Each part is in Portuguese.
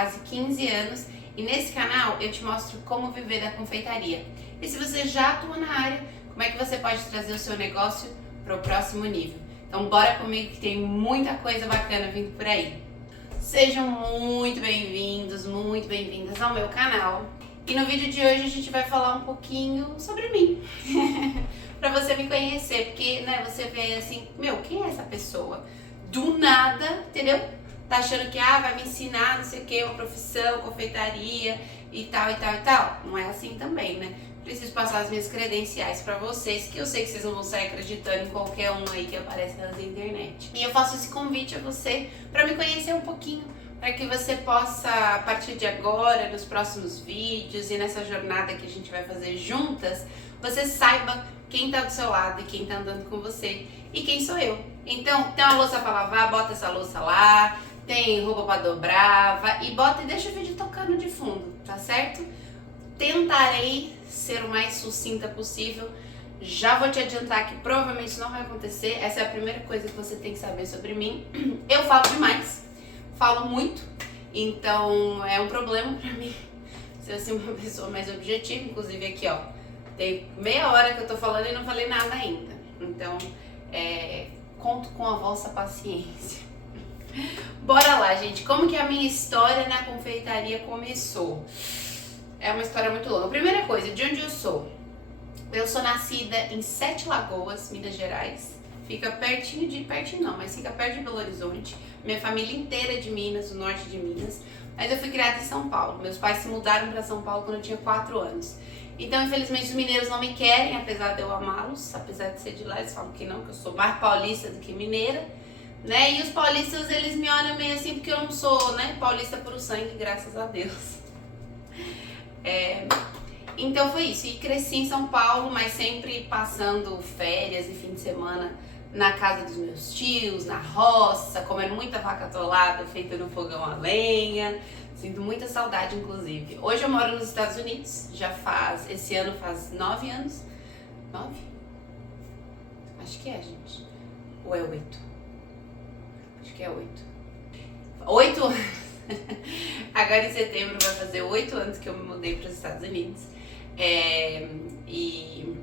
quase 15 anos e nesse canal eu te mostro como viver da confeitaria. E se você já atua na área, como é que você pode trazer o seu negócio para o próximo nível. Então bora comigo que tem muita coisa bacana vindo por aí. Sejam muito bem-vindos, muito bem-vindas ao meu canal. E no vídeo de hoje a gente vai falar um pouquinho sobre mim. Pra você me conhecer, porque né, você vê assim, quem é essa pessoa? Do nada, entendeu? Tá achando que vai me ensinar não sei o que, uma profissão, confeitaria e tal, e tal, e tal. Não é assim também, né? Preciso passar as minhas credenciais pra vocês, que eu sei que vocês não vão sair acreditando em qualquer um aí que aparece na internet. E eu faço esse convite a você pra me conhecer um pouquinho, para que você possa, a partir de agora, nos próximos vídeos e nessa jornada que a gente vai fazer juntas, você saiba quem tá do seu lado e quem tá andando com você e quem sou eu. Então, tem uma louça pra lavar, bota essa louça lá, tem roupa pra dobrar, e bota e deixa o vídeo tocando de fundo, tá certo? Tentarei ser o mais sucinta possível. Já vou te adiantar que provavelmente isso não vai acontecer. Essa é a primeira coisa que você tem que saber sobre mim. Eu falo demais, falo muito, então é um problema pra mim ser assim uma pessoa mais objetiva. Inclusive aqui, ó, tem meia hora que eu tô falando e não falei nada ainda. Então, conto com a vossa paciência. Bora lá, gente. Como que a minha história na confeitaria começou? É uma história muito longa. Primeira coisa, de onde eu sou? Eu sou nascida em Sete Lagoas, Minas Gerais. Fica pertinho não, mas fica perto de Belo Horizonte. Minha família inteira é de Minas, do norte de Minas. Mas eu fui criada em São Paulo. Meus pais se mudaram para São Paulo quando eu tinha 4 anos. Então, infelizmente, os mineiros não me querem, apesar de eu amá-los. Apesar de ser de lá, eles falam que não, que eu sou mais paulista do que mineira. Né? E os paulistas, eles me olham meio assim, porque eu não sou, né, paulista por sangue, graças a Deus. Então foi isso, e cresci em São Paulo, mas sempre passando férias e fim de semana na casa dos meus tios, na roça, comendo muita vaca atolada feita no fogão a lenha. Sinto muita saudade, inclusive. Hoje eu moro nos Estados Unidos, esse ano faz 9 anos. 9? Acho que é, gente. Ou é 8? Acho que é 8. 8 anos. Agora em setembro vai fazer 8 anos que eu me mudei para os Estados Unidos. E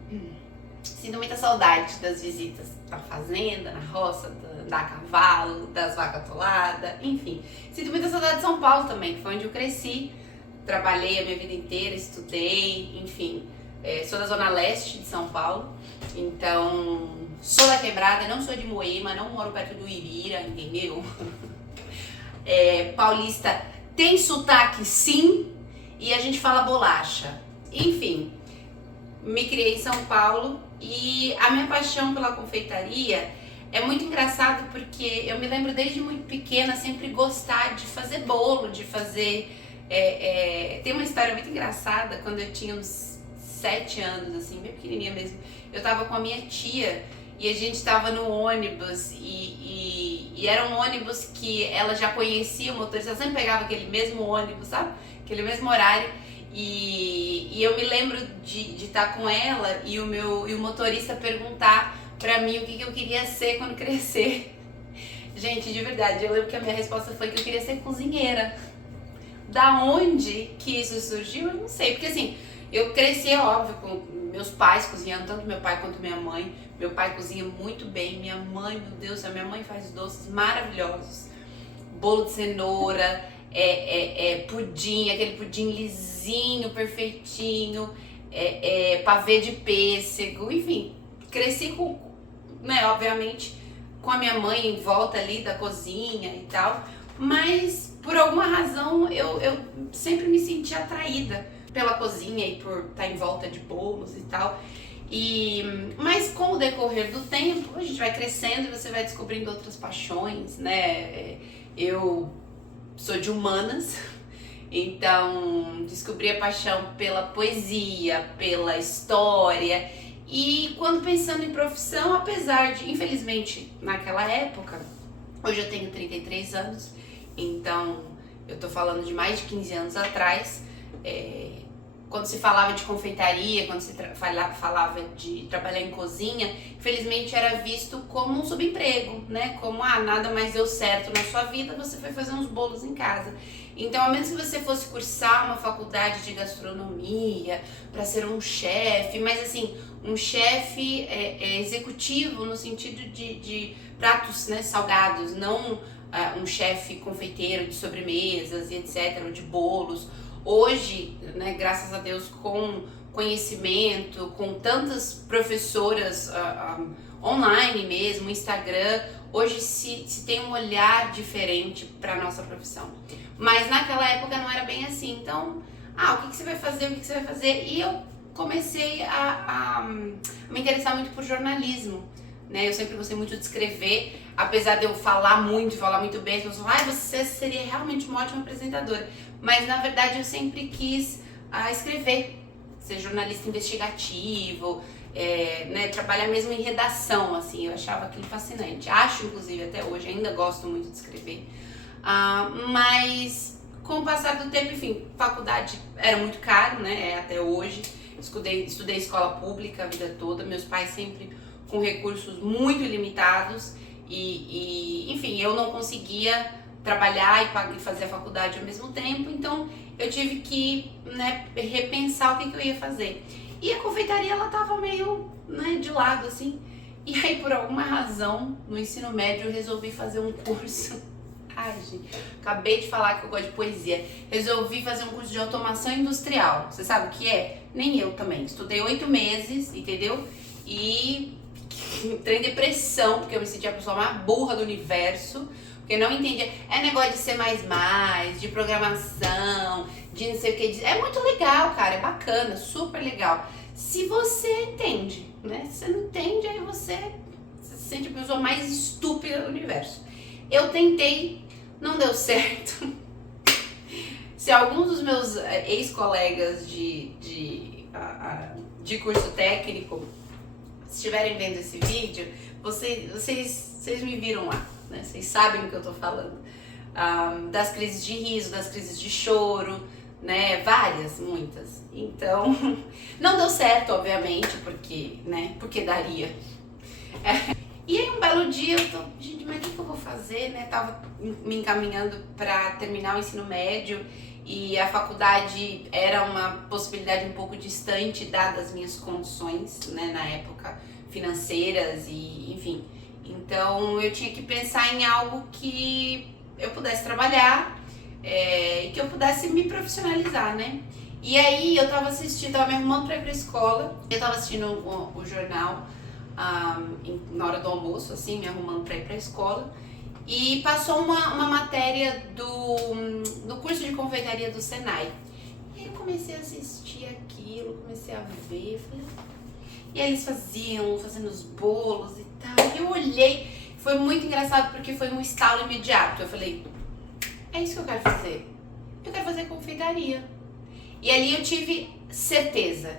sinto muita saudade das visitas na fazenda, na roça, andar a cavalo, das vacas atoladas, enfim. Sinto muita saudade de São Paulo também, que foi onde eu cresci. Trabalhei a minha vida inteira, estudei, enfim. Sou da zona leste de São Paulo, então sou da Quebrada, não sou de Moema, não moro perto do Ibira, entendeu? Paulista tem sotaque sim, e a gente fala bolacha. Enfim, me criei em São Paulo e a minha paixão pela confeitaria é muito engraçado porque eu me lembro desde muito pequena sempre gostar de fazer bolo, de fazer... Tem uma história muito engraçada, quando eu tinha uns 7 anos, assim, bem pequenininha mesmo. Eu tava com a minha tia e a gente tava no ônibus e era um ônibus que ela já conhecia o motorista, ela sempre pegava aquele mesmo ônibus, sabe? Aquele mesmo horário. E eu me lembro de estar com ela e o motorista perguntar pra mim o que eu queria ser quando crescer. Gente, de verdade, eu lembro que a minha resposta foi que eu queria ser cozinheira. Da onde que isso surgiu, eu não sei. Porque assim, eu cresci, óbvio, com meus pais cozinhando, tanto meu pai quanto minha mãe. Meu pai cozinha muito bem, minha mãe, meu Deus, a minha mãe faz doces maravilhosos. Bolo de cenoura, pudim, aquele pudim lisinho, perfeitinho, pavê de pêssego, enfim. Cresci com, né, obviamente, com a minha mãe em volta ali da cozinha e tal. Mas, por alguma razão, eu sempre me senti atraída pela cozinha e por estar em volta de bolos e tal. Mas com o decorrer do tempo, a gente vai crescendo e você vai descobrindo outras paixões, né? Eu sou de humanas, então descobri a paixão pela poesia, pela história. E quando pensando em profissão, apesar de, infelizmente, naquela época, hoje eu tenho 33 anos, então eu tô falando de mais de 15 anos atrás, quando se falava de confeitaria, quando se falava de trabalhar em cozinha, infelizmente era visto como um subemprego, né? Como, nada mais deu certo na sua vida, você foi fazer uns bolos em casa. Então, ao menos que você fosse cursar uma faculdade de gastronomia para ser um chefe, mas assim, um chefe executivo no sentido de pratos, né, salgados, não um chefe confeiteiro de sobremesas e etc, ou de bolos. Hoje, né, graças a Deus, com conhecimento, com tantas professoras online mesmo, Instagram, hoje se tem um olhar diferente para nossa profissão. Mas naquela época não era bem assim. Então, o que você vai fazer, o que você vai fazer? E eu comecei a me interessar muito por jornalismo, né? Eu sempre gostei muito de escrever, apesar de eu falar muito e falar muito bem, as pessoas falam, você seria realmente uma ótima apresentadora. Mas na verdade eu sempre quis escrever, ser jornalista investigativo, né, trabalhar mesmo em redação, assim, eu achava aquilo fascinante. Acho, inclusive, até hoje, ainda gosto muito de escrever. Mas com o passar do tempo, enfim, faculdade era muito caro, né, até hoje. Estudei escola pública a vida toda, meus pais sempre com recursos muito limitados e enfim, eu não conseguia trabalhar e fazer a faculdade ao mesmo tempo, então eu tive que, né, repensar o que eu ia fazer. E a confeitaria, ela tava meio, né, de lado, assim. E aí, por alguma razão, no ensino médio, eu resolvi fazer um curso. Ai, gente, acabei de falar que eu gosto de poesia. Resolvi fazer um curso de automação industrial. Você sabe o que é? Nem eu também. Estudei 8 meses, entendeu? E entrei em depressão, porque eu me sentia a pessoa mais burra do universo. Porque não entendia. É negócio de C++, de programação, de não sei o que. É muito legal, cara. É bacana, super legal. Se você entende, né? Se você não entende, aí você se sente a pessoa mais estúpida do universo. Eu tentei, não deu certo. Se alguns dos meus ex-colegas de curso técnico estiverem vendo esse vídeo, vocês me viram lá, né? Vocês sabem do que eu tô falando. Das crises de riso, das crises de choro, né? Várias, muitas. Então, não deu certo, obviamente, porque daria. E aí um belo dia eu tô, gente, mas o que eu vou fazer, né? Tava me encaminhando para terminar o ensino médio e a faculdade era uma possibilidade um pouco distante, dadas as minhas condições, né, na época, financeiras e enfim. Então eu tinha que pensar em algo que eu pudesse trabalhar e que eu pudesse me profissionalizar, né? E aí eu tava me arrumando pra ir pra escola, eu tava assistindo o jornal na hora do almoço, assim, me arrumando pra ir pra escola, e passou uma matéria do curso de confeitaria do Senai. E aí eu comecei a assistir aquilo, comecei a ver, falei, e aí eles fazendo os bolos e tal, e eu olhei, foi muito engraçado porque foi um estalo imediato, eu falei, é isso que eu quero fazer, eu quero fazer confeitaria. E ali eu tive certeza,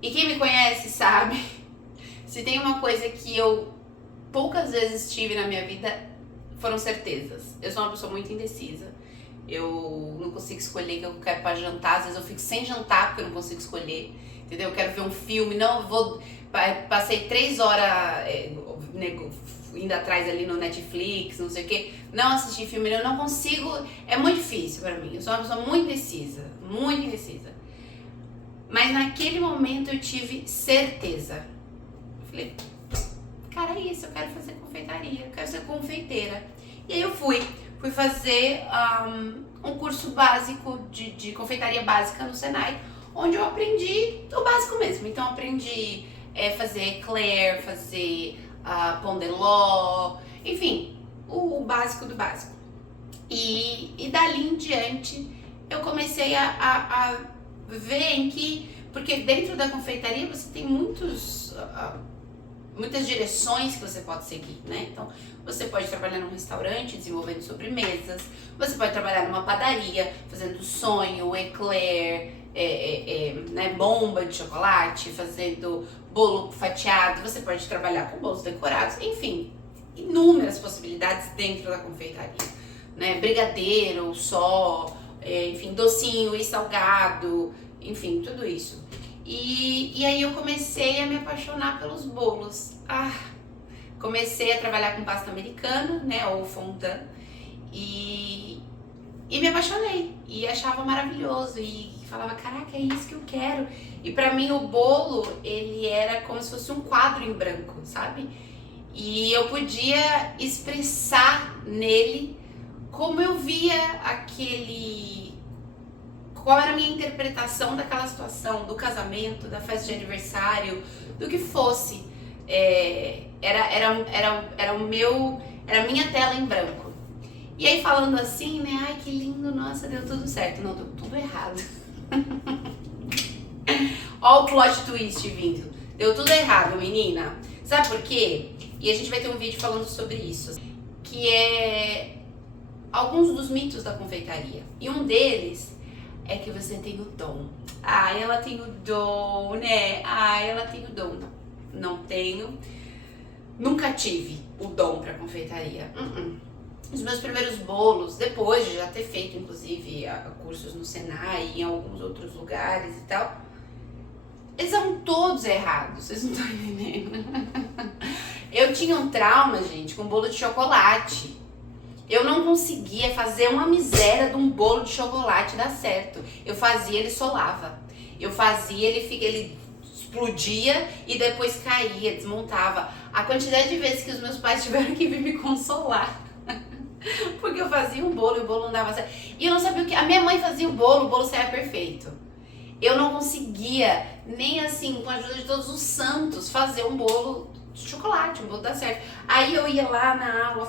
e quem me conhece sabe, se tem uma coisa que eu poucas vezes tive na minha vida, foram certezas. Eu sou uma pessoa muito indecisa. Eu não consigo escolher o que eu quero pra jantar. Às vezes eu fico sem jantar porque eu não consigo escolher. Entendeu? Eu quero ver um filme. Não, passei 3 horas indo atrás ali no Netflix, não sei o que. Não assisti filme, eu não consigo. É muito difícil pra mim. Eu sou uma pessoa muito indecisa. Muito indecisa. Mas naquele momento eu tive certeza. Falei, cara, é isso, eu quero fazer confeitaria, eu quero ser confeiteira. E aí eu fui fazer um curso básico de confeitaria básica no Senai, onde eu aprendi o básico mesmo. Então eu aprendi fazer eclair, fazer pão de ló, enfim, o básico do básico. E dali em diante eu comecei a ver em que, porque dentro da confeitaria você tem muitas direções que você pode seguir, né? Então, você pode trabalhar num restaurante desenvolvendo sobremesas, você pode trabalhar numa padaria fazendo sonho, eclair, né, bomba de chocolate, fazendo bolo fatiado, você pode trabalhar com bolos decorados, enfim, inúmeras possibilidades dentro da confeitaria, né? Brigadeiro, só, enfim, docinho e salgado, enfim, tudo isso. E aí eu comecei a me apaixonar pelos bolos. Comecei a trabalhar com pasta americana, né, ou fondant, e E me apaixonei e achava maravilhoso e falava, caraca, é isso que eu quero. E pra mim o bolo, ele era como se fosse um quadro em branco, sabe? E eu podia expressar nele como eu via aquele... Qual era a minha interpretação daquela situação, do casamento, da festa de aniversário, do que fosse. Era a minha tela em branco. E aí falando assim, né, ai que lindo, nossa, deu tudo certo. Não, deu tudo errado. Ó o plot twist vindo. Deu tudo errado, menina. Sabe por quê? E a gente vai ter um vídeo falando sobre isso. Que é alguns dos mitos da confeitaria. E um deles é que você tem o dom. Ah, ela tem o dom, né? Ah, ela tem o dom. Não tenho. Nunca tive o dom pra confeitaria. Os meus primeiros bolos, depois de já ter feito, inclusive, cursos no Senai e em alguns outros lugares e tal, eles são todos errados, vocês não estão entendendo. Eu tinha um trauma, gente, com bolo de chocolate. Eu não conseguia fazer uma miséria de um bolo de chocolate dar certo. Eu fazia, ele solava. Eu fazia, ele explodia e depois caía, desmontava. A quantidade de vezes que os meus pais tiveram que vir me consolar. Porque eu fazia um bolo e o bolo não dava certo. E eu não sabia o que... A minha mãe fazia o bolo saía perfeito. Eu não conseguia, nem assim, com a ajuda de todos os santos, fazer um bolo de chocolate, um bolo dar certo. Aí eu ia lá na aula,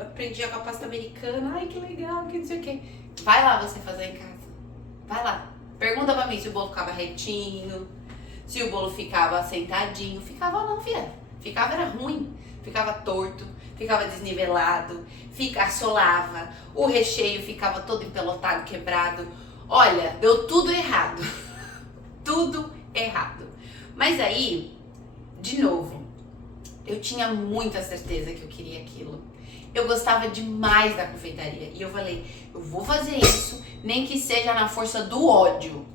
aprendia com a pasta americana. Ai, que legal, que não sei o que. Vai lá você fazer em casa. Vai lá. Pergunta pra mim se o bolo ficava retinho, se o bolo ficava sentadinho. Ficava não, filha. Ficava era ruim. Ficava torto, ficava desnivelado, assolava, o recheio ficava todo empelotado, quebrado. Olha, deu tudo errado. Tudo errado. Mas aí, de novo, eu tinha muita certeza que eu queria aquilo. Eu gostava demais da confeitaria. E eu falei, eu vou fazer isso, nem que seja na força do ódio.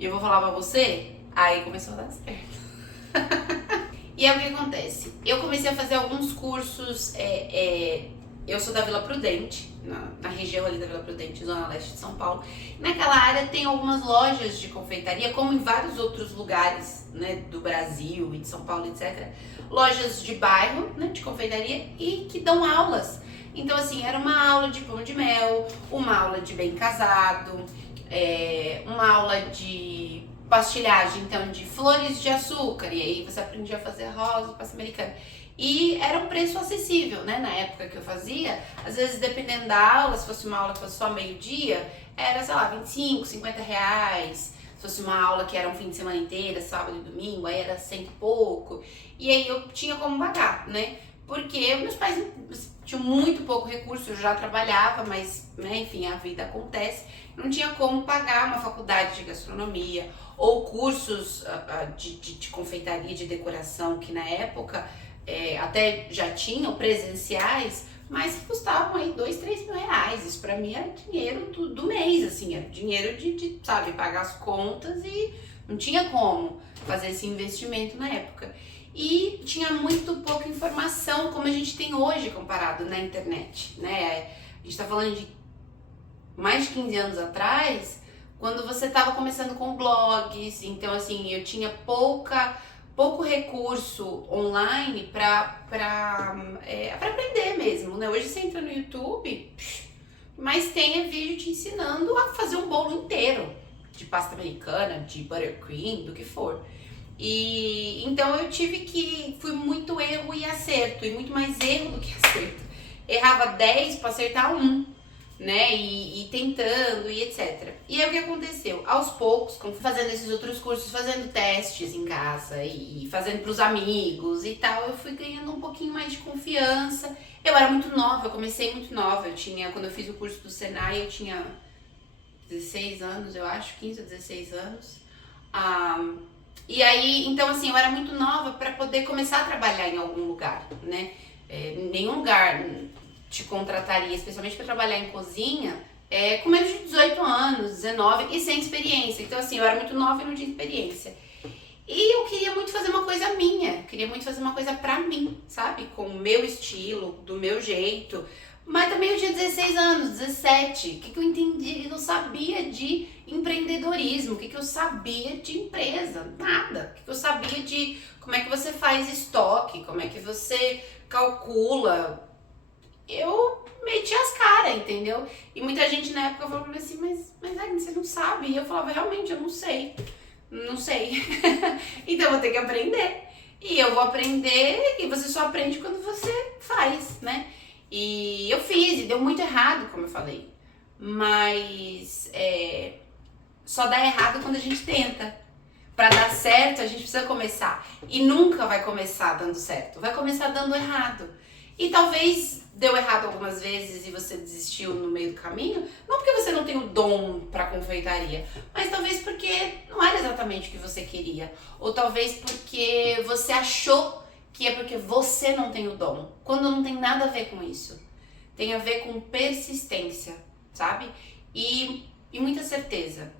E eu vou falar pra você, aí começou a dar certo. E aí o que acontece? Eu comecei a fazer alguns cursos, eu sou da Vila Prudente, na região ali da Vila Prudente, zona leste de São Paulo. Naquela área tem algumas lojas de confeitaria, como em vários outros lugares, né, do Brasil e de São Paulo, etc. Lojas de bairro, né, de confeitaria e que dão aulas. Então assim, era uma aula de pão de mel, uma aula de bem casado, uma aula de pastilhagem, então, de flores de açúcar, e aí você aprendia a fazer rosa, pasta americana. E era um preço acessível, né, na época que eu fazia. Às vezes, dependendo da aula, se fosse uma aula que fosse só meio-dia, era, sei lá, 25, 50 reais. Se fosse uma aula que era um fim de semana inteira, sábado e domingo, aí era 100 e pouco. E aí eu tinha como pagar, né, porque meus pais tinham muito pouco recurso, eu já trabalhava, mas, né, enfim, a vida acontece. Não tinha como pagar uma faculdade de gastronomia ou cursos de confeitaria, de decoração, que na época até já tinham presenciais, mas que custavam aí 2, 3 mil reais. Isso pra mim era dinheiro do mês, assim, era dinheiro de, sabe, pagar as contas e não tinha como fazer esse investimento na época. E tinha muito pouca informação, como a gente tem hoje comparado na internet, né? A gente tá falando de mais de 15 anos atrás, quando você estava começando com blogs, então assim, eu tinha pouco recurso online para aprender mesmo, né? Hoje você entra no YouTube, mas tem vídeo te ensinando a fazer um bolo inteiro, de pasta americana, de buttercream, do que for. E então fui muito erro e acerto, e muito mais erro do que acerto. Errava 10 para acertar 1. Né, e tentando e etc. E aí o que aconteceu? Aos poucos, fazendo esses outros cursos, fazendo testes em casa e fazendo pros amigos e tal, eu fui ganhando um pouquinho mais de confiança. Eu era muito nova, eu comecei muito nova. Quando eu fiz o curso do Senai, eu tinha 16 anos, eu acho, 15 ou 16 anos. E aí, então assim, eu era muito nova para poder começar a trabalhar em algum lugar, né? Nenhum lugar te contrataria, especialmente para trabalhar em cozinha, com menos de 18 anos, 19 e sem experiência. Então assim, eu era muito nova e não tinha experiência. E eu queria muito fazer uma coisa minha, queria muito fazer uma coisa pra mim, sabe? Com o meu estilo, do meu jeito, Mas também eu tinha 16 anos, 17. O que, que eu entendi? O que, que eu sabia de empreendedorismo? O que, que eu sabia de empresa? Nada. O que, que eu sabia de como é que você faz estoque? Como é que você calcula? Eu meti as caras, entendeu? E muita gente na época falou assim, mas Agnes, você não sabe? E eu falava, realmente, eu não sei. Não sei. Então eu vou ter que aprender. E eu vou aprender, e você só aprende quando você faz, né? E eu fiz, e deu muito errado, como eu falei. Mas só dá errado quando a gente tenta. Pra dar certo, a gente precisa começar. E nunca vai começar dando certo. Vai começar dando errado. E talvez deu errado algumas vezes e você desistiu no meio do caminho. Não porque você não tem o dom pra confeitaria, mas talvez porque não era exatamente o que você queria. Ou talvez porque você achou que é porque você não tem o dom. Quando não tem nada a ver com isso. Tem a ver com persistência, sabe? E muita certeza.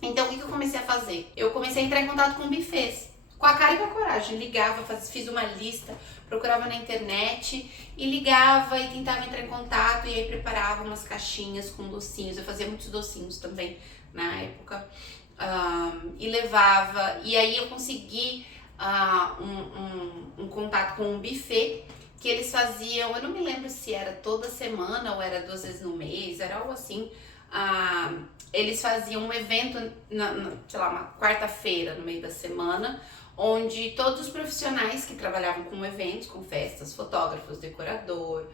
Então, o que eu comecei a fazer? Eu comecei a entrar em contato com buffets, com a cara e com a coragem. Ligava, fiz uma lista, procurava na internet e ligava e tentava entrar em contato e aí preparava umas caixinhas com docinhos. Eu fazia muitos docinhos também na época e levava. E aí eu consegui um contato com um buffet que eles faziam, eu não me lembro se era toda semana ou era 2 vezes no mês, era algo assim. Eles faziam um evento, sei lá, uma quarta-feira no meio da semana, onde todos os profissionais que trabalhavam com eventos, com festas, fotógrafos, decorador,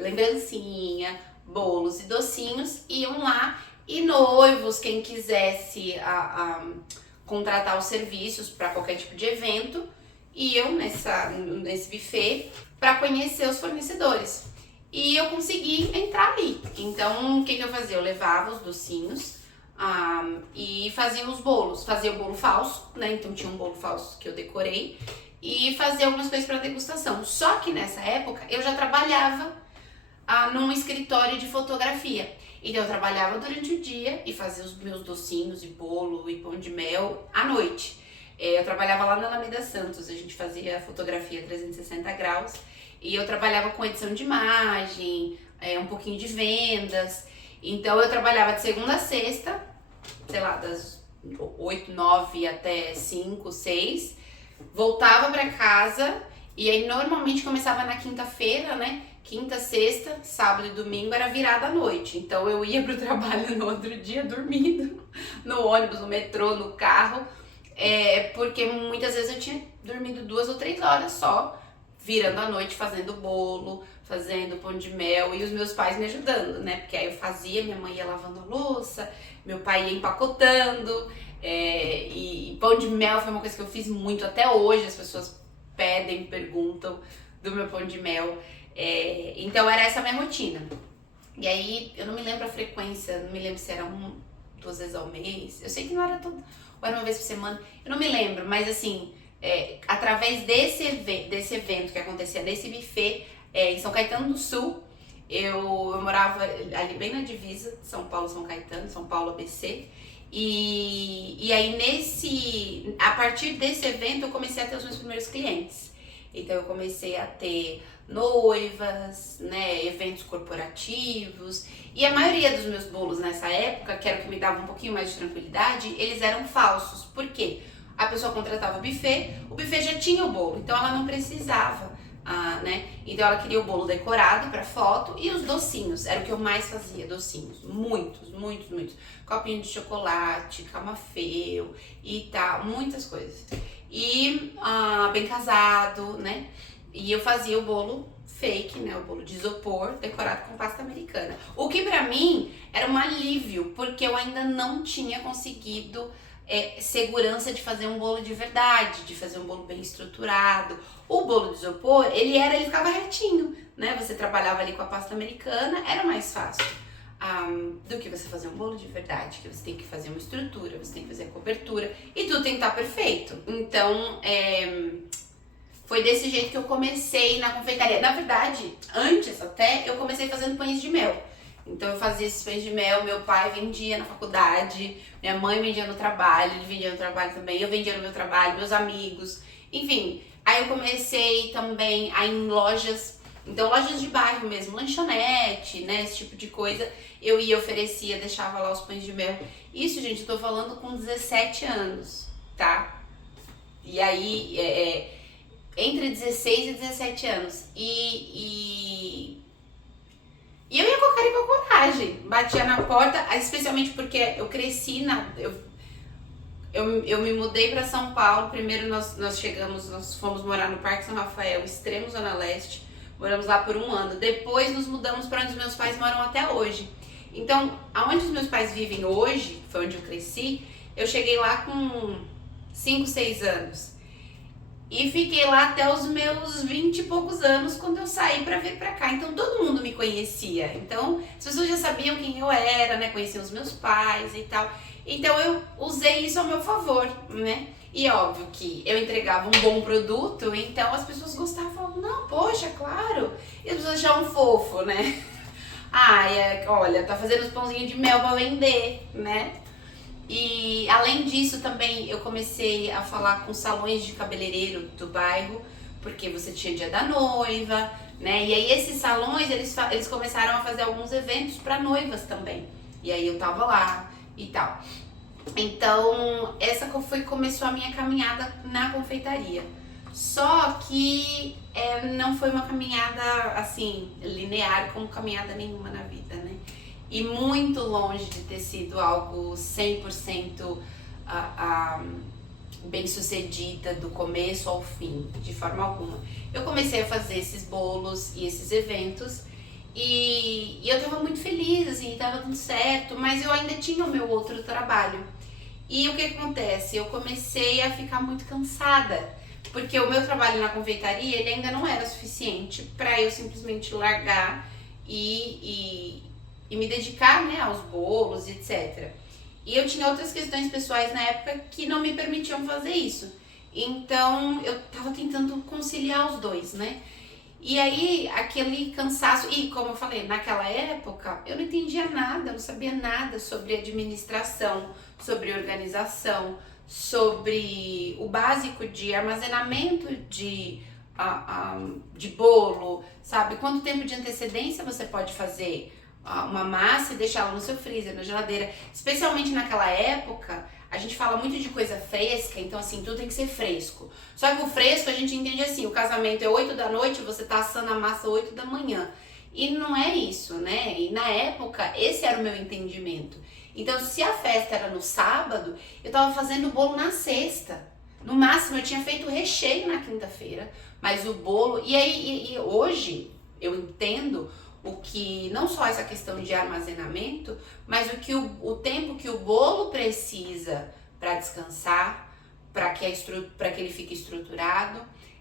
lembrancinha, bolos e docinhos, iam lá e noivos, quem quisesse contratar os serviços para qualquer tipo de evento, iam nesse buffet para conhecer os fornecedores. E eu consegui entrar ali. Então, o que eu fazia? Eu levava os docinhos e fazia os bolos. Fazia o bolo falso, né? Então tinha um bolo falso que eu decorei. E fazia algumas coisas para degustação. Só que nessa época eu já trabalhava num escritório de fotografia. Então eu trabalhava durante o dia e fazia os meus docinhos e bolo e pão de mel à noite. Eu trabalhava lá na Alameda Santos, a gente fazia fotografia 360 graus. E eu trabalhava com edição de imagem, um pouquinho de vendas. Então eu trabalhava de segunda a sexta, sei lá, das 8, 9 até 5, 6. Voltava pra casa e aí normalmente começava na quinta-feira, né? Quinta, sexta, sábado e domingo era virada à noite. Então eu ia pro trabalho no outro dia dormindo, no ônibus, no metrô, no carro. Porque muitas vezes eu tinha dormido 2 ou 3 horas só, virando à noite fazendo bolo, fazendo pão de mel e os meus pais me ajudando, né? Porque aí eu fazia, minha mãe ia lavando a louça, meu pai ia empacotando, e pão de mel foi uma coisa que eu fiz muito até hoje, as pessoas pedem, perguntam do meu pão de mel. Então era essa a minha rotina. E aí eu não me lembro a frequência, não me lembro se era 2 vezes ao mês, eu sei que não era todo, ou era uma vez por semana, eu não me lembro, mas assim, através desse evento que acontecia nesse buffet em São Caetano do Sul, eu morava ali bem na divisa, São Paulo, São Caetano, São Paulo, ABC, e aí a partir desse evento eu comecei a ter os meus primeiros clientes. Então eu comecei a ter noivas, né, eventos corporativos, e a maioria dos meus bolos nessa época, que era o que me dava um pouquinho mais de tranquilidade, eles eram falsos. Por quê? A pessoa contratava o buffet já tinha o bolo, então ela não precisava, né? Então ela queria o bolo decorado para foto e os docinhos, era o que eu mais fazia, docinhos, muitos. Copinho de chocolate, camafeu e tal, muitas coisas. E bem casado, né? E eu fazia o bolo fake, né? O bolo de isopor decorado com pasta americana. O que pra mim era um alívio, porque eu ainda não tinha conseguido segurança de fazer um bolo de verdade, de fazer um bolo bem estruturado. O bolo de isopor, ele ficava retinho, né? Você trabalhava ali com a pasta americana, era mais fácil do que você fazer um bolo de verdade, que você tem que fazer uma estrutura, você tem que fazer a cobertura e tudo tem que estar perfeito. Então, foi desse jeito que eu comecei na confeitaria. Na verdade, antes até, eu comecei fazendo pães de mel. Então eu fazia esses pães de mel, meu pai vendia na faculdade, minha mãe vendia no trabalho, ele vendia no trabalho também, eu vendia no meu trabalho, meus amigos, enfim. Aí eu comecei também a ir em lojas Então, lojas de bairro mesmo, lanchonete, né, esse tipo de coisa, eu ia, oferecia, deixava lá os pães de mel. Isso, gente, eu tô falando com 17 anos, tá? E aí, entre 16 e 17 anos. E eu ia com a cara e com a coragem, batia na porta, especialmente porque eu cresci eu me mudei para São Paulo. Primeiro nós fomos morar no Parque São Rafael, extremo Zona Leste. Moramos lá por 1 ano. Depois nos mudamos para onde os meus pais moram até hoje. Então, aonde os meus pais vivem hoje, foi onde eu cresci, eu cheguei lá com 5, 6 anos. E fiquei lá até os meus 20 e poucos anos, quando eu saí pra vir pra cá. Então todo mundo me conhecia. Então as pessoas já sabiam quem eu era, né? Conheciam os meus pais e tal. Então eu usei isso ao meu favor, né? E óbvio que eu entregava um bom produto, então as pessoas gostavam, falavam, não, poxa, claro. E as pessoas achavam fofo, né? Olha, tá fazendo os pãozinhos de mel pra vender, né? E além disso também eu comecei a falar com salões de cabeleireiro do bairro, porque você tinha dia da noiva, né? E aí esses salões, eles começaram a fazer alguns eventos para noivas também. E aí eu tava lá e tal. Então essa começou a minha caminhada na confeitaria. Só que não foi uma caminhada assim, linear, como caminhada nenhuma na vida, né? E muito longe de ter sido algo 100% bem sucedida do começo ao fim, de forma alguma. Eu comecei a fazer esses bolos e esses eventos e eu tava muito feliz, assim, tava tudo certo, mas eu ainda tinha o meu outro trabalho. E o que acontece? Eu comecei a ficar muito cansada, porque o meu trabalho na confeitaria, ele ainda não era suficiente para eu simplesmente largar e me dedicar, né, aos bolos, etc. E eu tinha outras questões pessoais na época que não me permitiam fazer isso. Então eu tava tentando conciliar os dois, né? E aí aquele cansaço, e como eu falei, naquela época eu não entendia nada, não sabia nada sobre administração, sobre organização, sobre o básico de armazenamento de bolo, sabe? Quanto tempo de antecedência você pode fazer uma massa e deixá-la no seu freezer, na geladeira. Especialmente naquela época, a gente fala muito de coisa fresca, então assim, tudo tem que ser fresco. Só que o fresco a gente entende assim, o casamento é 8 da noite, você tá assando a massa 8 da manhã. E não é isso, né? E na época, esse era o meu entendimento. Então, se a festa era no sábado, eu tava fazendo o bolo na sexta. No máximo, eu tinha feito o recheio na quinta-feira, mas o bolo... E aí, hoje, eu entendo o que, não só essa questão de armazenamento, mas o tempo que o bolo precisa para descansar, para que ele fique estruturado,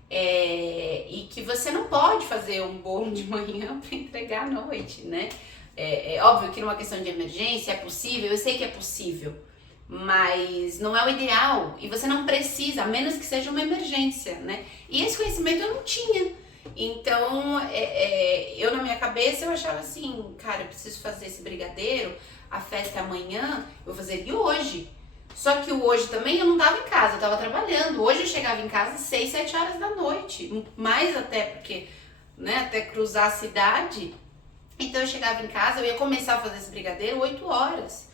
e que você não pode fazer um bolo de manhã para entregar à noite, né? É óbvio que numa questão de emergência é possível, eu sei que é possível, mas não é o ideal e você não precisa, a menos que seja uma emergência, né? E esse conhecimento eu não tinha. Então, eu na minha cabeça eu achava assim, cara, eu preciso fazer esse brigadeiro, a festa é amanhã, eu vou fazer ele hoje. Só que o hoje também eu não tava em casa, eu tava trabalhando. Hoje eu chegava em casa às 6, 7 horas da noite, mais até porque, né, até cruzar a cidade. Então eu chegava em casa, eu ia começar a fazer esse brigadeiro 8 horas.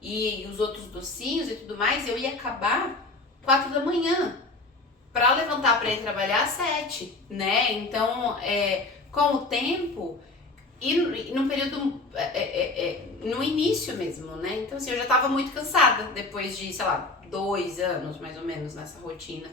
E os outros docinhos e tudo mais, eu ia acabar 4 da manhã. Para levantar para ir trabalhar às 7, né? Então, com o tempo e no período, no início mesmo, né? Então, assim, eu já estava muito cansada depois de, sei lá, 2 anos mais ou menos nessa rotina.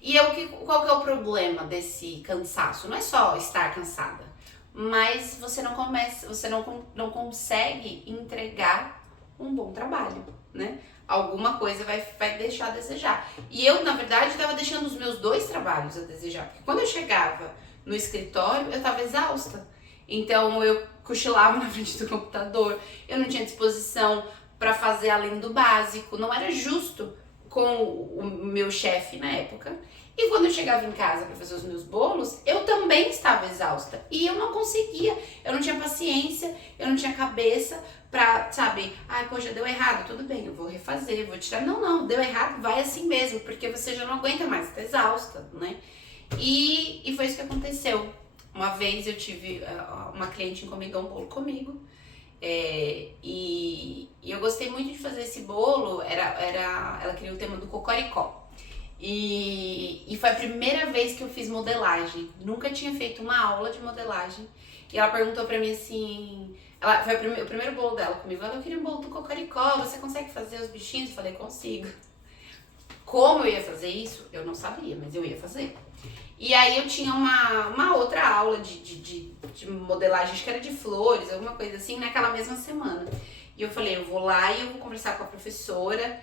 E qual que é o problema desse cansaço? Não é só estar cansada, mas você não consegue entregar um bom trabalho, né? Alguma coisa vai deixar a desejar. E eu, na verdade, estava deixando os meus 2 trabalhos a desejar. Porque quando eu chegava no escritório, eu estava exausta. Então, eu cochilava na frente do computador. Eu não tinha disposição para fazer além do básico. Não era justo com o meu chefe na época. E quando eu chegava em casa para fazer os meus bolos, eu também estava exausta. E eu não conseguia, eu não tinha paciência, eu não tinha cabeça pra, sabe, poxa, deu errado, tudo bem, eu vou refazer, vou tirar. Não, deu errado, vai assim mesmo, porque você já não aguenta mais, tá exausta, né? E foi isso que aconteceu. Uma vez eu tive, uma cliente encomendou um bolo comigo, e eu gostei muito de fazer esse bolo, ela queria o tema do Cocoricó. E foi a primeira vez que eu fiz modelagem, nunca tinha feito uma aula de modelagem. E ela perguntou pra mim assim, foi o primeiro bolo dela comigo, eu queria um bolo do Cocoricó, você consegue fazer os bichinhos? Eu falei, consigo. Como eu ia fazer isso? Eu não sabia, mas eu ia fazer. E aí eu tinha uma outra aula de modelagem, acho que era de flores, alguma coisa assim, naquela mesma semana. E eu falei, eu vou lá e eu vou conversar com a professora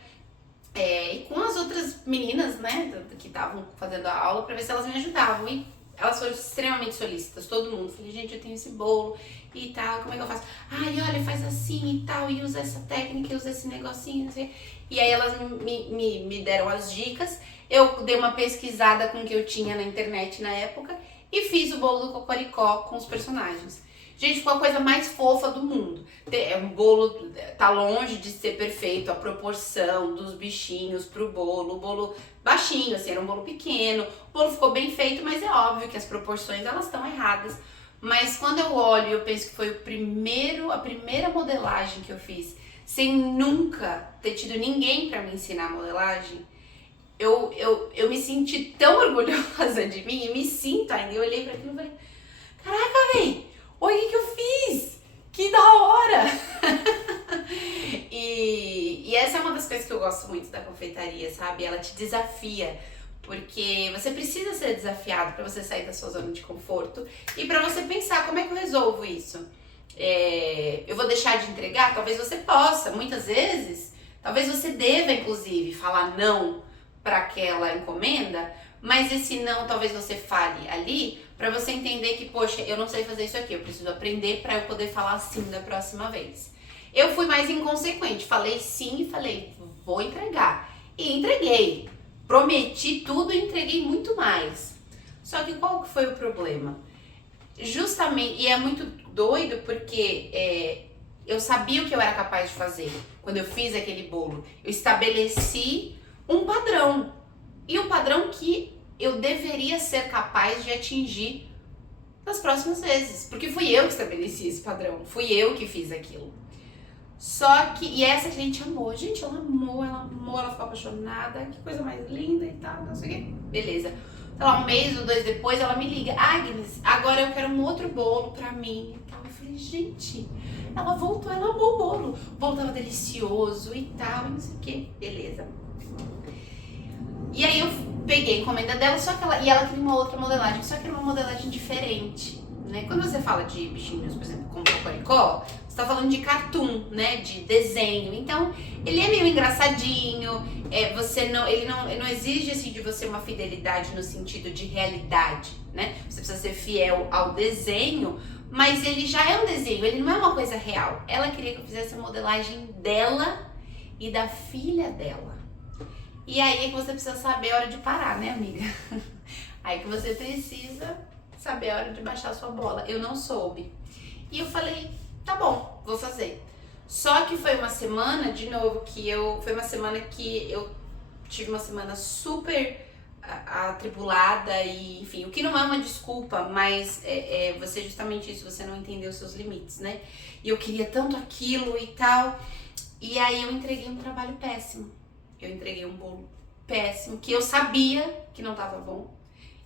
e com as outras meninas, né, que estavam fazendo a aula, pra ver se elas me ajudavam. E elas foram extremamente solícitas, todo mundo. Falei, gente, eu tenho esse bolo e tal, como é que eu faço? Ai, olha, faz assim e tal, e usa essa técnica, e usa esse negocinho, não sei. E aí elas me deram as dicas, eu dei uma pesquisada com o que eu tinha na internet na época e fiz o bolo do Cocoricó com os personagens. Gente, ficou a coisa mais fofa do mundo. O bolo tá longe de ser perfeito, a proporção dos bichinhos pro bolo, o bolo baixinho, assim, era um bolo pequeno, o bolo ficou bem feito, mas é óbvio que as proporções elas estão erradas. Mas quando eu olho, eu penso que foi a primeira modelagem que eu fiz, sem nunca ter tido ninguém pra me ensinar modelagem, eu me senti tão orgulhosa de mim, e me sinto ainda. Eu olhei pra aquilo e falei, caraca, véi, olha o que eu fiz, que da hora! E essa é uma das coisas que eu gosto muito da confeitaria, sabe? Ela te desafia, porque você precisa ser desafiado para você sair da sua zona de conforto e para você pensar, como é que eu resolvo isso? Eu vou deixar de entregar? Talvez você possa, muitas vezes, talvez você deva, inclusive, falar não para aquela encomenda, mas esse não, talvez você fale ali para você entender que, poxa, eu não sei fazer isso aqui, eu preciso aprender para eu poder falar sim da próxima vez. Eu fui mais inconsequente, falei sim e falei, vou entregar. E entreguei. Prometi tudo e entreguei muito mais. Só que qual que foi o problema? Justamente, e é muito doido porque eu sabia o que eu era capaz de fazer quando eu fiz aquele bolo. Eu estabeleci um padrão. E um padrão que eu deveria ser capaz de atingir nas próximas vezes. Porque fui eu que estabeleci esse padrão. Fui eu que fiz aquilo. Só que, e essa cliente amou, gente, ela amou, ela ficou apaixonada, que coisa mais linda e tal, não sei o que. Beleza. Sei lá, 1 mês ou 2 depois, ela me liga, Agnes, agora eu quero um outro bolo pra mim e tal. Eu falei, gente, ela voltou, ela amou o bolo. O bolo tava delicioso e tal, e não sei o que. Beleza. E aí eu peguei a encomenda dela, só que ela queria uma outra modelagem, só que era uma modelagem diferente, né? Quando você fala de bichinhos, por exemplo, como Cocoricó, você tá falando de cartoon, né? De desenho. Então, ele é meio engraçadinho, ele não exige assim de você uma fidelidade no sentido de realidade, né? Você precisa ser fiel ao desenho, mas ele já é um desenho, ele não é uma coisa real. Ela queria que eu fizesse a modelagem dela e da filha dela. E aí é que você precisa saber a hora de parar, né, amiga? Aí que você precisa saber a hora de baixar a sua bola. Eu não soube. E eu falei, tá bom, vou fazer. Só que foi uma semana, de novo, foi uma semana que eu tive uma semana super atribulada e, enfim, o que não é uma desculpa, mas você justamente isso, você não entendeu os seus limites, né? E eu queria tanto aquilo e tal, e aí eu entreguei um trabalho péssimo. Eu entreguei um bolo péssimo, que eu sabia que não tava bom,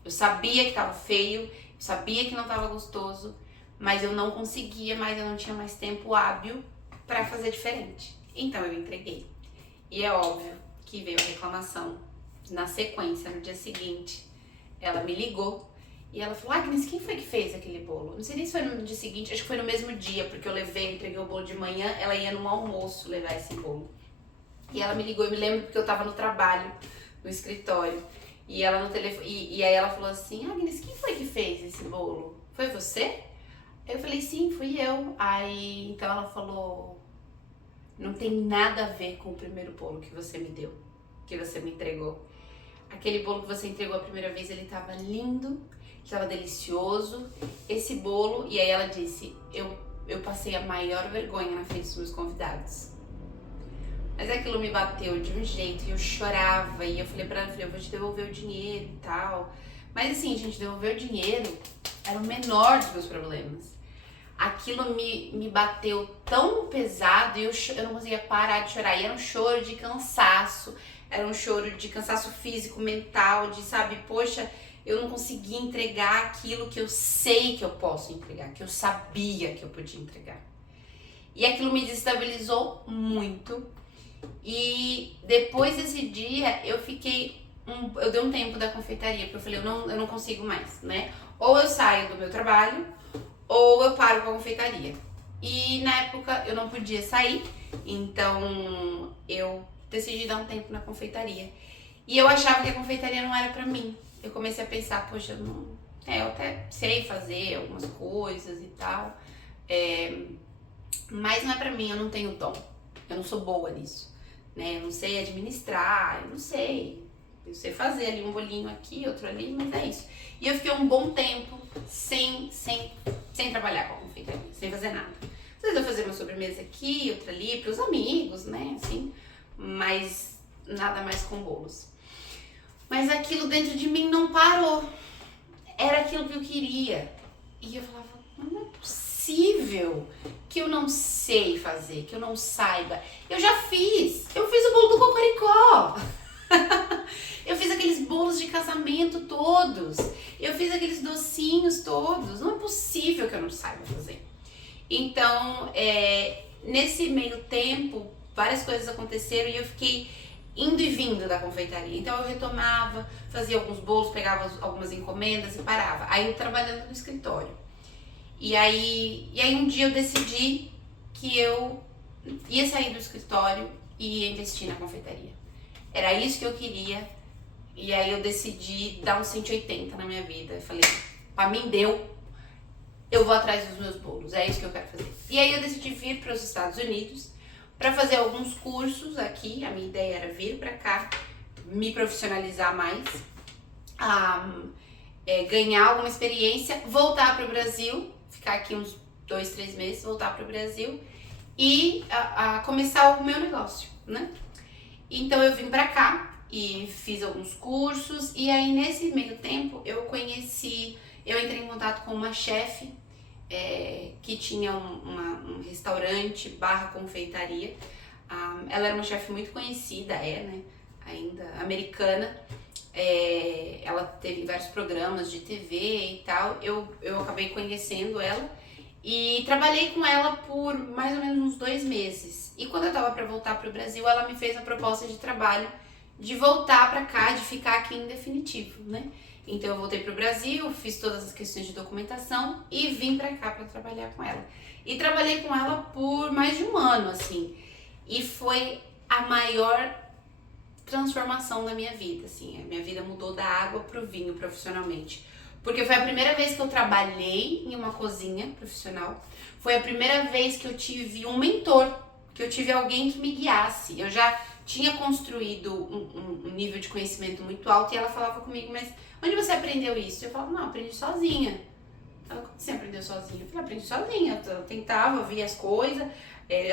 eu sabia que tava feio, eu sabia que não tava gostoso, mas eu não conseguia mais, eu não tinha mais tempo hábil pra fazer diferente. Então eu entreguei. E é óbvio que veio a reclamação. Na sequência, no dia seguinte, ela me ligou e ela falou, Agnes, quem foi que fez aquele bolo? Não sei nem se foi no dia seguinte, acho que foi no mesmo dia, porque eu entreguei o bolo de manhã, ela ia no almoço levar esse bolo. E ela me ligou, eu me lembro porque eu tava no trabalho, no escritório. E ela no telefone, e aí ela falou assim, Agnes, quem foi que fez esse bolo? Foi você? Eu falei, sim, fui eu. Aí, então ela falou, não tem nada a ver com o primeiro bolo que você me deu, que você me entregou. Aquele bolo que você entregou a primeira vez, ele tava lindo, estava delicioso. Esse bolo, e aí ela disse, eu passei a maior vergonha na frente dos meus convidados. Mas aquilo me bateu de um jeito e eu chorava. E eu falei pra ela, eu vou te devolver o dinheiro e tal. Mas assim, gente, devolver o dinheiro era o menor dos meus problemas. Aquilo me bateu tão pesado e eu não conseguia parar de chorar. E era um choro de cansaço, era um choro de cansaço físico, mental, de, sabe, poxa, eu não consegui entregar aquilo que eu sei que eu posso entregar, que eu sabia que eu podia entregar. E aquilo me desestabilizou muito. E depois desse dia eu dei um tempo da confeitaria, porque eu falei, eu não consigo mais, né? Ou eu saio do meu trabalho, ou eu paro com a confeitaria. E na época eu não podia sair, então eu decidi dar um tempo na confeitaria. E eu achava que a confeitaria não era pra mim. Eu comecei a pensar, poxa, eu até sei fazer algumas coisas e tal, mas não é pra mim, eu não tenho dom, eu não sou boa nisso, né? Eu não sei administrar, eu não sei. Eu sei fazer ali um bolinho aqui, outro ali, mas é isso. E eu fiquei um bom tempo sem trabalhar com a confeitaria, sem fazer nada. Às vezes eu fazia uma sobremesa aqui, outra ali, pros amigos, né, assim, mas nada mais com bolos. Mas aquilo dentro de mim não parou. Era aquilo que eu queria. E eu falava, não é possível que eu não sei fazer, que eu não saiba. Eu fiz o bolo do Cocoricó. Eu fiz aqueles bolos de casamento todos. Eu fiz aqueles docinhos todos. Não é possível que eu não saiba fazer. Então, nesse meio tempo, várias coisas aconteceram e eu fiquei indo e vindo da confeitaria. Então eu retomava, fazia alguns bolos, pegava algumas encomendas e parava. Aí eu trabalhando no escritório. E aí um dia eu decidi que eu ia sair do escritório e ia investir na confeitaria. Era isso que eu queria. E aí eu decidi dar um 180 na minha vida. Eu falei, pra mim deu, eu vou atrás dos meus bolos, é isso que eu quero fazer. E aí eu decidi vir para os Estados Unidos para fazer alguns cursos aqui. A minha ideia era vir para cá, me profissionalizar mais, ganhar alguma experiência, voltar para o Brasil, ficar aqui uns 2, 3 meses, voltar para o Brasil e começar o meu negócio, né? Então eu vim para cá e fiz alguns cursos e aí nesse meio tempo eu entrei em contato com uma chefe que tinha um restaurante / confeitaria. Ela era uma chefe muito conhecida, né? Ainda americana. Ela teve vários programas de TV e tal. Eu acabei conhecendo ela e trabalhei com ela por mais ou menos uns 2 meses. E quando eu tava para voltar para o Brasil, ela me fez a proposta de trabalho de voltar para cá, de ficar aqui em definitivo, né? Então eu voltei pro Brasil, fiz todas as questões de documentação e vim pra cá pra trabalhar com ela. E trabalhei com ela por mais de 1 ano, assim. E foi a maior transformação da minha vida, assim. A minha vida mudou da água pro vinho profissionalmente. Porque foi a primeira vez que eu trabalhei em uma cozinha profissional. Foi a primeira vez que eu tive um mentor, que eu tive alguém que me guiasse. Eu já tinha construído um nível de conhecimento muito alto e ela falava comigo, mas onde você aprendeu isso? Eu falava, não, aprendi sozinha. Ela, como você aprendeu sozinha? Eu falei, aprendi sozinha, eu tentava, via as coisas,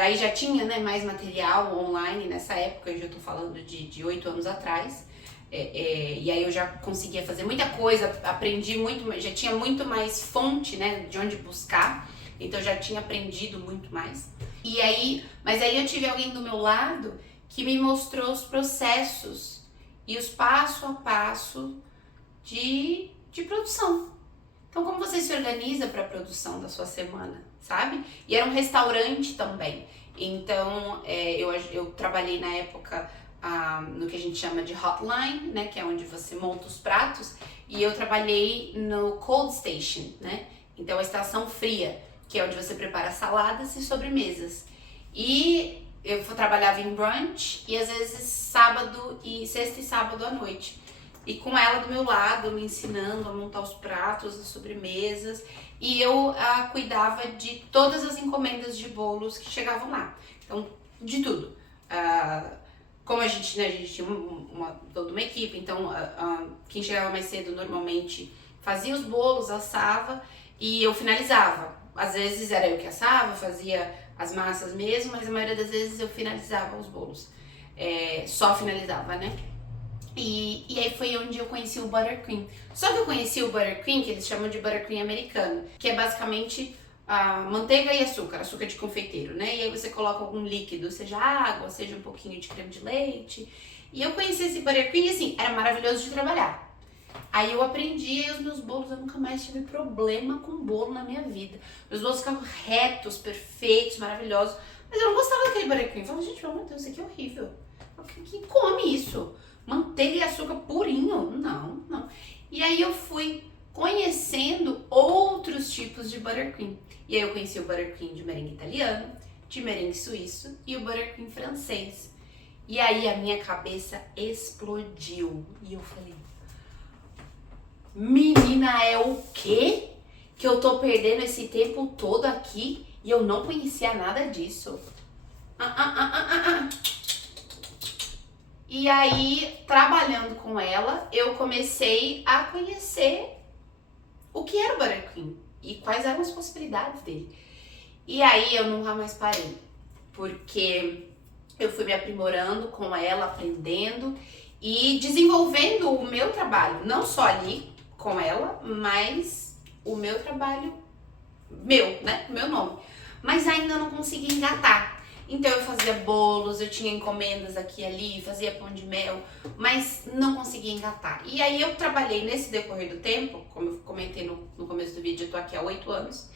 aí já tinha, né, mais material online nessa época, eu já tô falando de 8 anos atrás, e aí eu já conseguia fazer muita coisa, aprendi muito, já tinha muito mais fonte, né, de onde buscar, então eu já tinha aprendido muito mais. Mas aí eu tive alguém do meu lado que me mostrou os processos e os passo a passo de produção. Então, como você se organiza para a produção da sua semana, sabe? E era um restaurante também. Então, eu trabalhei na época no que a gente chama de hotline, né? Que é onde você monta os pratos. E eu trabalhei no cold station, né? Então, a estação fria, que é onde você prepara saladas e sobremesas. E eu trabalhava em brunch e às vezes sexta e sábado à noite. E com ela do meu lado, me ensinando a montar os pratos, as sobremesas. E eu cuidava de todas as encomendas de bolos que chegavam lá. Então, de tudo. Como a gente tinha toda uma equipe, então quem chegava mais cedo normalmente fazia os bolos, assava e eu finalizava. Às vezes era eu que assava, fazia as massas mesmo, mas a maioria das vezes eu finalizava os bolos. Só finalizava, né? E aí foi onde eu conheci o buttercream. Só que eu conheci o buttercream, que eles chamam de buttercream americano, que é basicamente a manteiga e açúcar de confeiteiro, né? E aí você coloca algum líquido, seja água, seja um pouquinho de creme de leite. E eu conheci esse buttercream e assim, era maravilhoso de trabalhar. Aí eu aprendi e os meus bolos, eu nunca mais tive problema com bolo na minha vida. Meus bolos ficavam retos, perfeitos, maravilhosos. Mas eu não gostava daquele buttercream. Eu falava, gente, pelo amor de Deus, isso aqui é horrível. Quem come isso? Manteiga e açúcar purinho? Não, não. E aí eu fui conhecendo outros tipos de buttercream. E aí eu conheci o buttercream de merengue italiano, de merengue suíço e o buttercream francês. E aí a minha cabeça explodiu. E eu falei, menina, é o quê? Que eu tô perdendo esse tempo todo aqui e eu não conhecia nada disso. E aí, trabalhando com ela, eu comecei a conhecer o que era o buttercream e quais eram as possibilidades dele. E aí eu nunca mais parei, porque eu fui me aprimorando com ela, aprendendo e desenvolvendo o meu trabalho, não só ali com ela, mas o meu trabalho, né, meu nome. Mas ainda não consegui engatar. Então eu fazia bolos, eu tinha encomendas aqui e ali, fazia pão de mel, mas não conseguia engatar. E aí eu trabalhei nesse decorrer do tempo, como eu comentei no começo do vídeo, eu tô aqui há 8 anos.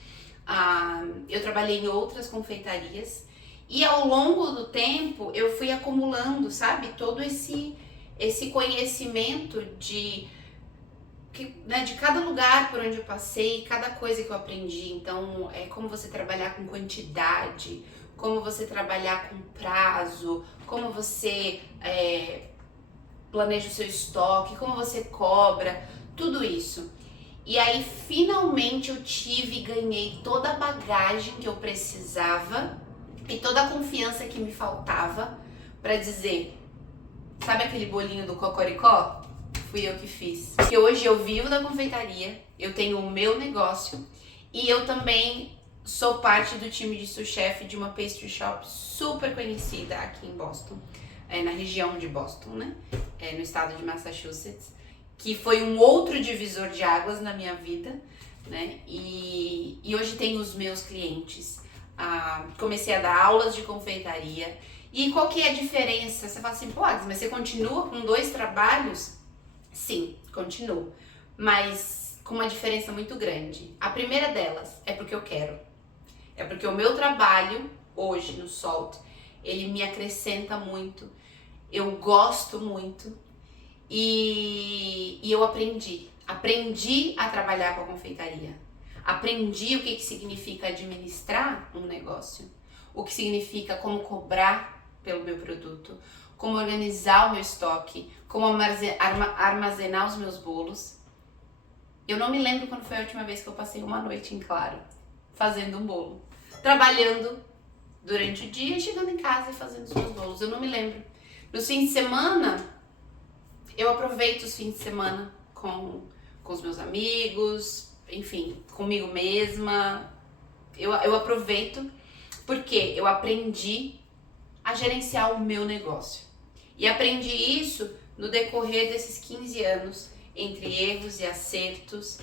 Eu trabalhei em outras confeitarias e ao longo do tempo eu fui acumulando, sabe, todo esse conhecimento de cada lugar por onde eu passei, cada coisa que eu aprendi. Então, é como você trabalhar com quantidade, como você trabalhar com prazo, como você planeja o seu estoque, como você cobra, tudo isso. E aí, finalmente, eu tive e ganhei toda a bagagem que eu precisava e toda a confiança que me faltava para dizer, sabe aquele bolinho do Cocoricó? Fui eu que fiz. Porque hoje eu vivo da confeitaria, eu tenho o meu negócio e eu também sou parte do time de sous-chef de uma pastry shop super conhecida aqui em Boston, na região de Boston, né? No estado de Massachusetts, que foi um outro divisor de águas na minha vida, né? E hoje tenho os meus clientes. Comecei a dar aulas de confeitaria. E qual que é a diferença? Você fala assim, pô, mas você continua com 2 trabalhos? Sim, continuo, mas com uma diferença muito grande. A primeira delas é porque eu quero. É porque o meu trabalho hoje no Salt, ele me acrescenta muito. Eu gosto muito e eu aprendi a trabalhar com a confeitaria. Aprendi o que significa administrar um negócio, o que significa como cobrar pelo meu produto, como organizar o meu estoque, como armazenar os meus bolos. Eu não me lembro quando foi a última vez que eu passei uma noite em claro fazendo um bolo, trabalhando durante o dia e chegando em casa e fazendo os meus bolos. Eu não me lembro. Nos fins de semana, eu aproveito os fins de semana com os meus amigos, enfim, comigo mesma. Eu aproveito porque eu aprendi a gerenciar o meu negócio. E aprendi isso no decorrer desses 15 anos, entre erros e acertos,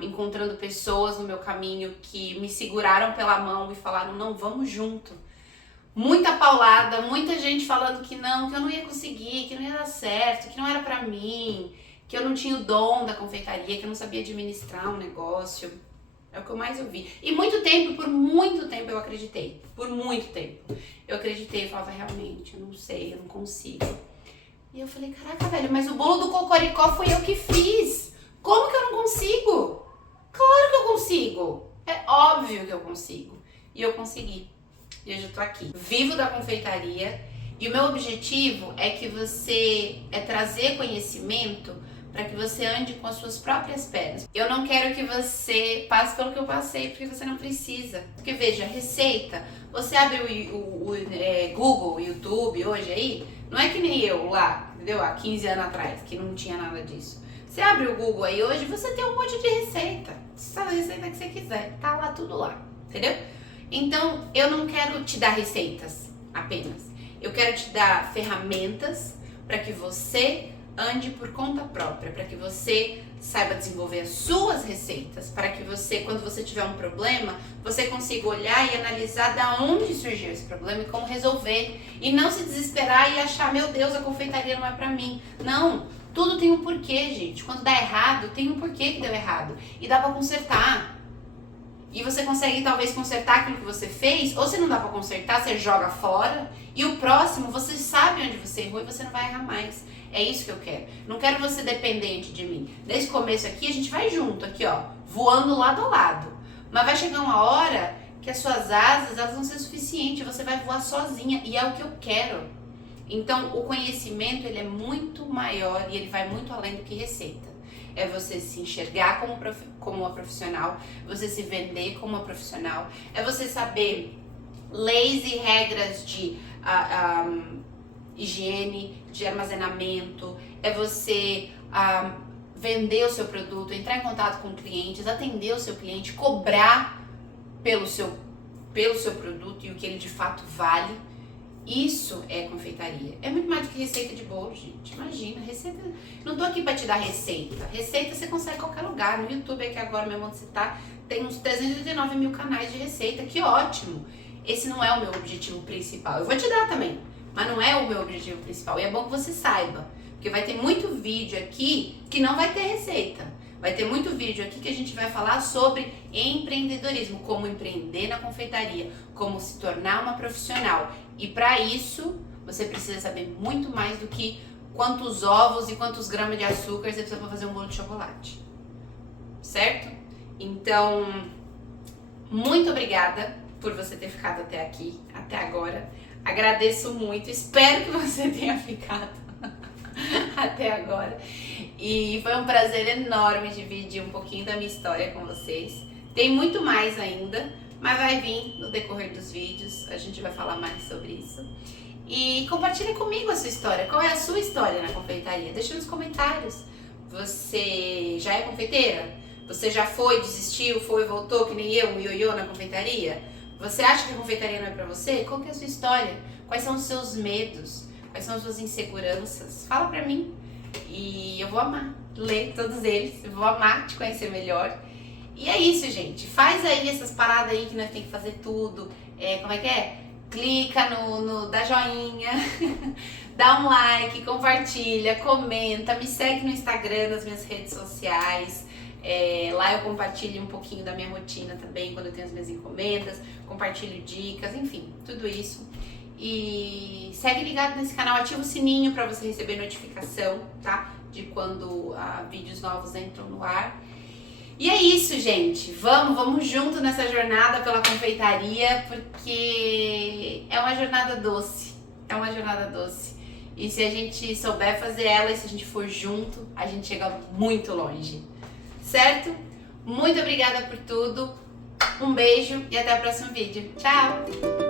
encontrando pessoas no meu caminho que me seguraram pela mão e falaram, não, vamos junto. Muita paulada, muita gente falando que eu não ia conseguir, que não ia dar certo, que não era pra mim, que eu não tinha o dom da confeitaria, que eu não sabia administrar um negócio. É o que eu mais ouvi. E por muito tempo eu acreditei. Por muito tempo. Eu acreditei e falava, realmente, eu não sei, eu não consigo. E eu falei, caraca, velho, mas o bolo do Cocoricó foi eu que fiz. Como que eu não consigo? Claro que eu consigo. É óbvio que eu consigo. E eu consegui. E hoje eu tô aqui. Vivo da confeitaria. E o meu objetivo é trazer conhecimento para que você ande com as suas próprias pernas. Eu não quero que você passe pelo que eu passei, porque você não precisa. Porque veja, receita, você abre o Google, o YouTube hoje aí, não é que nem eu lá, entendeu? Há 15 anos atrás, que não tinha nada disso. Você abre o Google aí hoje, você tem um monte de receita. Você sabe a receita que você quiser, tá lá tudo lá, entendeu? Então, eu não quero te dar receitas apenas. Eu quero te dar ferramentas para que você ande por conta própria, para que você saiba desenvolver as suas receitas, para que você, quando você tiver um problema, você consiga olhar e analisar da onde surgiu esse problema e como resolver. E não se desesperar e achar, meu Deus, a confeitaria não é pra mim. Não, tudo tem um porquê, gente. Quando dá errado, tem um porquê que deu errado. E dá pra consertar. E você consegue talvez consertar aquilo que você fez, ou se não dá pra consertar, você joga fora. E o próximo, você sabe onde você errou e você não vai errar mais. É isso que eu quero. Não quero você dependente de mim. Nesse começo aqui, a gente vai junto, aqui ó, voando lado a lado. Mas vai chegar uma hora que as suas asas, elas vão ser suficientes, você vai voar sozinha, e é o que eu quero. Então, o conhecimento, ele é muito maior e ele vai muito além do que receita. É você se enxergar como uma profissional, você se vender como uma profissional, é você saber leis e regras de higiene, de armazenamento, é você vender o seu produto, entrar em contato com clientes, atender o seu cliente, cobrar pelo seu produto e o que ele de fato vale. Isso é confeitaria. É muito mais do que receita de bolo, gente. Imagina, receita... Não tô aqui pra te dar receita. Receita você consegue em qualquer lugar. No YouTube aqui agora mesmo onde você tá, tem uns 389 mil canais de receita. Que ótimo! Esse não é o meu objetivo principal. Eu vou te dar também, mas não é o meu objetivo principal. E é bom que você saiba, porque vai ter muito vídeo aqui que não vai ter receita. Vai ter muito vídeo aqui que a gente vai falar sobre empreendedorismo, como empreender na confeitaria, como se tornar uma profissional. E para isso, você precisa saber muito mais do que quantos ovos e quantos gramas de açúcar você precisa para fazer um bolo de chocolate. Certo? Então, muito obrigada por você ter ficado até aqui, até agora. Agradeço muito, espero que você tenha ficado até agora. E foi um prazer enorme dividir um pouquinho da minha história com vocês. Tem muito mais ainda, mas vai vir no decorrer dos vídeos, a gente vai falar mais sobre isso. E compartilha comigo a sua história. Qual é a sua história na confeitaria? Deixa nos comentários. Você já é confeiteira? Você já foi, desistiu, foi e voltou, que nem eu, um ioiô na confeitaria? Você acha que a confeitaria não é pra você? Qual que é a sua história? Quais são os seus medos? Quais são as suas inseguranças? Fala pra mim. E eu vou amar ler todos eles. Eu vou amar te conhecer melhor. E é isso, gente. Faz aí essas paradas aí que nós temos que fazer tudo. Como é que é? Clica dá joinha, dá um like, compartilha, comenta, me segue no Instagram, nas minhas redes sociais. Lá eu compartilho um pouquinho da minha rotina também, quando eu tenho as minhas encomendas, compartilho dicas, enfim, tudo isso. E segue ligado nesse canal, ativa o sininho para você receber notificação, tá? De quando vídeos novos entram no ar. E é isso, gente. Vamos junto nessa jornada pela confeitaria, porque é uma jornada doce. É uma jornada doce. E se a gente souber fazer ela e se a gente for junto, a gente chega muito longe. Certo? Muito obrigada por tudo. Um beijo e até o próximo vídeo. Tchau!